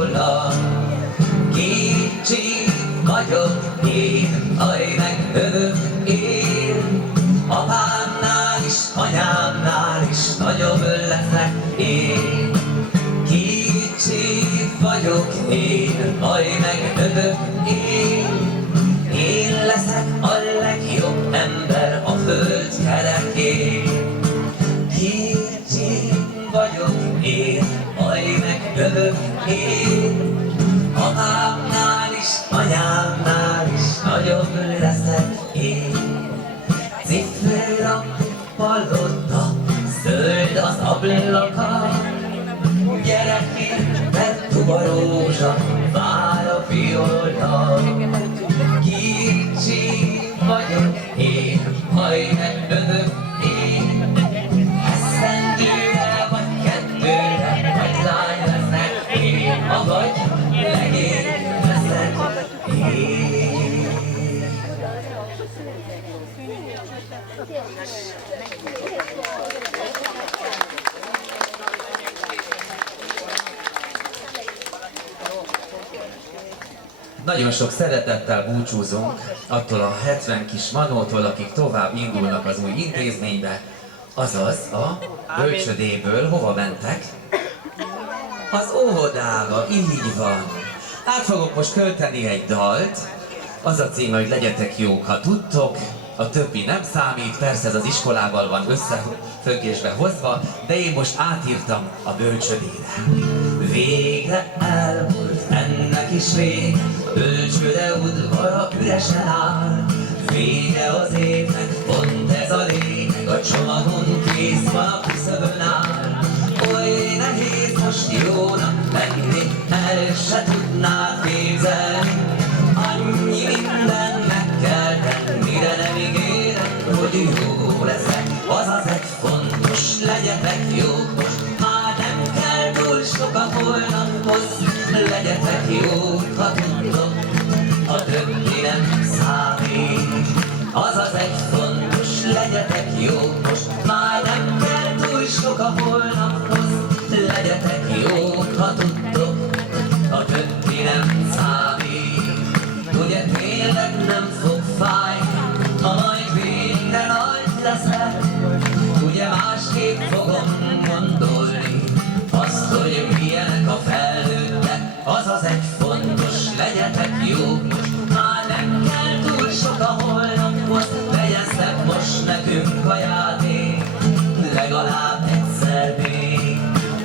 viola. Kicsi vagyok én, haj meg övök én, apámnál is, anyámnál is nagyobb leszek én. Kicsi vagyok én, haj meg övök én leszek a legjobb ember a föld kerekén. Kicsi vagyok én, haj meg övök én, apámnál is, anyámnál is nagyobb leszek én. Cifra palota, zöld az ablaka, gyerekként betúva rózsa, vár a viola. Kicsi vagyok én, haj meg övök én, esztendőre vagy kettőre, vagy lány leszek én, avagy legény leszek én. Nagyon sok szeretettel búcsúzunk attól a 70 kis manótól, akik tovább indulnak az új intézménybe, azaz a bölcsödéből hova mentek? Az óvodába, így van. Át fogok most költeni egy dalt, az a címe, hogy legyetek jók, ha tudtok, a többi nem számít, persze ez az iskolával van összefüggésbe hozva, de én most átírtam a bölcsödére. Végre elmúlt ennek is vég, a bölcsöde udvara üresen áll. Vége az évnek, pont ez a lényeg, a csomagon kész van, a küszöbön áll. Oly nehéz most jónak lenni, el se tudnád képzelni. Annyi minden meg kell tenni, de nem ígérem, hogy jó leszek. Azaz egy fontos, legyetek jók most, már nem kell túl sok a holnaphoz. Legyetek jók, ha tudtok, a többi nem számít. Azaz egy fontos, legyetek jók most, már nem kell túl sok a holnaphoz. Legyetek jók, ha tudtok, a többi nem számít. Ugye tényleg nem fog fájni, ha majd végre nagy leszek. Ugye másképp fogom gondolni azt, hogy milyenek a felnőttek. Azaz egy fontos, legyetek jók most, már nem kell túl sok a holnaphoz. Legyen szebb most nekünk a játék, legalább egyszer még.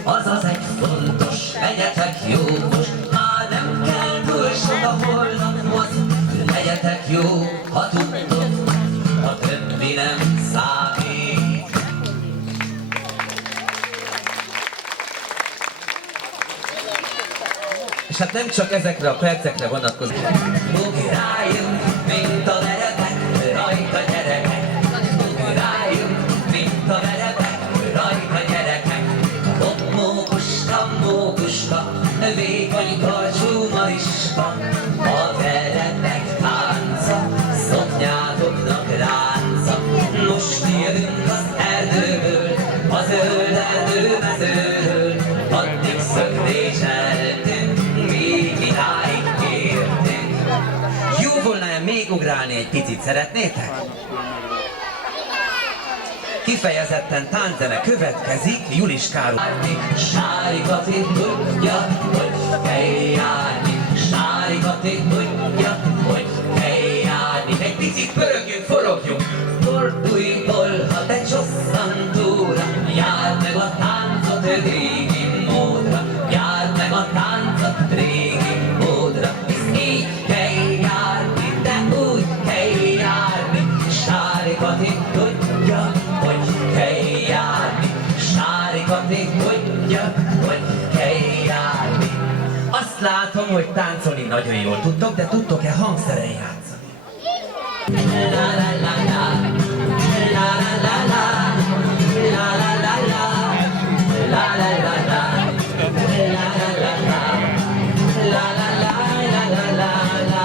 Azaz egy fontos, legyetek jók most, már nem kell túl sok a holnaphoz. Legyetek jók, ha tudtok, a többi nem számít. És hát nem csak ezekre a percekre vonatkozik. Ugráljunk, mint a verebek, rajta gyerekek. Ugráljunk, mint a verebek, rajta gyerekek. Hopp, mókuska, vékony karcsú mariska. A verebek tánca, szoknyátoknak ránca. Most jövünk az erdőből, a zöld erdőmezőről. Addig szökvéseltünk, míg idáig értünk. Jó volna-e még ugrálni egy picit, szeretnétek? Kifejezetten tánczene következik Julis Károly. Sári Kati tudja, hogy kell járni. Sári Kati tudja, hogy kell járni. Egy picit pörögjünk, forogjunk. Fordulj, ha te csosszantúra. Járd meg a táncot régi módra. Járd meg a táncot régi módra. Hisz így kell járni, de úgy kell járni. Sári Kati tudja, hogy kell járni. Sári Kati tudja, hogy kell járni. Azt látom, hogy táncolni nagyon jól tudtok, de tudtok-e hangszeren játszani? La la la la, la la la la, la la la la, la la la la, la la la la, la la la la la la.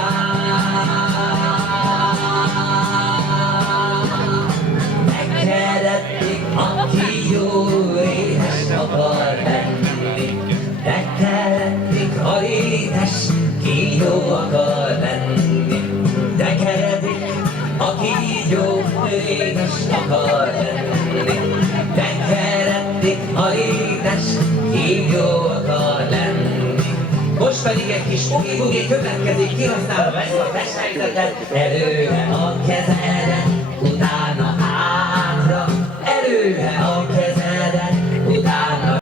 Megkerették, aki jó éhes akar lenni, megkerették, ha akar lenni. De keredik, aki így jó, édes akar lenni. De keredik, a édes, így jó akar lenni. Most pedig egy kis ugi-bugi következik, kihasználva ezt a testhelyzetet, előre a kezedet.